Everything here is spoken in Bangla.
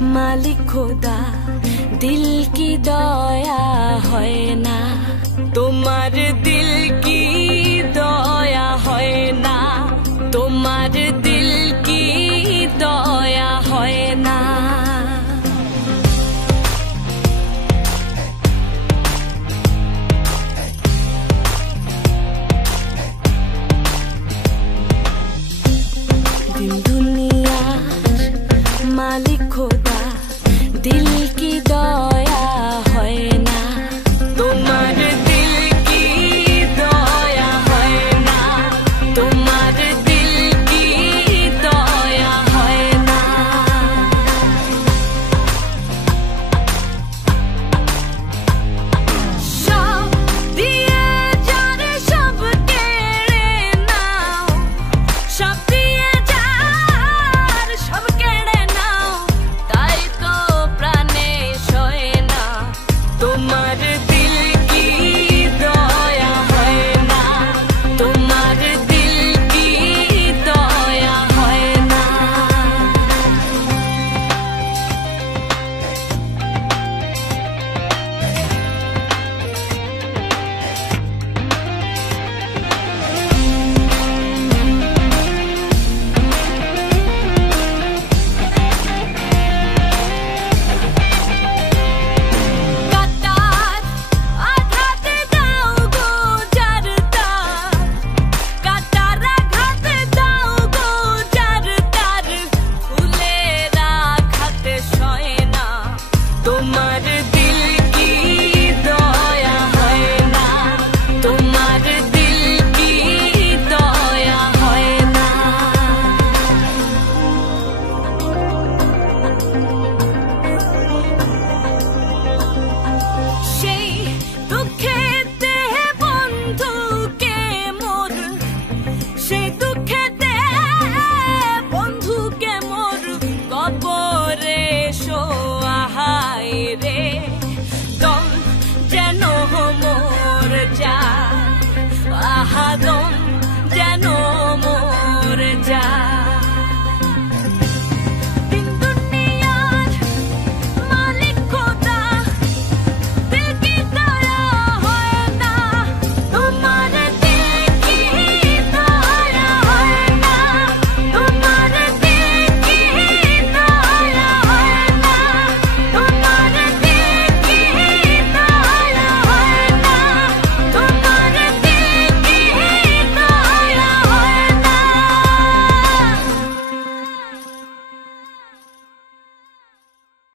मालिक खोदा दिल की दया है ना, तुम्हार दिल की दया है ना, तुम्हार दिल की दया है ना। दिन दुनिया मालिक खोदा दिल की दया है ना, तुम्हार दिल की दया है ना, तुम्हार दिल की दया है ना। सब दिए जारे सब केड़े नाओ, सब दिए जार सब केड़े नाओ, ताई तो प्राणे सोए ना, तुम्हार दिल की दया है ना, तुम्हार दिल की दया है ना। কাটার আঘাতে দাও গো যার তার, কাটার আঘাতে দাও গো যার তার, ফুলের আঘাতে সয় না, তোমার দিল কি দয়া হয় না, তোমার দিল কি দয়া হয় না। সেই দুঃখেতে বন্ধুকে মোর, সেই দুঃখেতে বন্ধুকে মোর, কবরে শোয়াহায় রে, দম যেন মোর যায়, আহা দম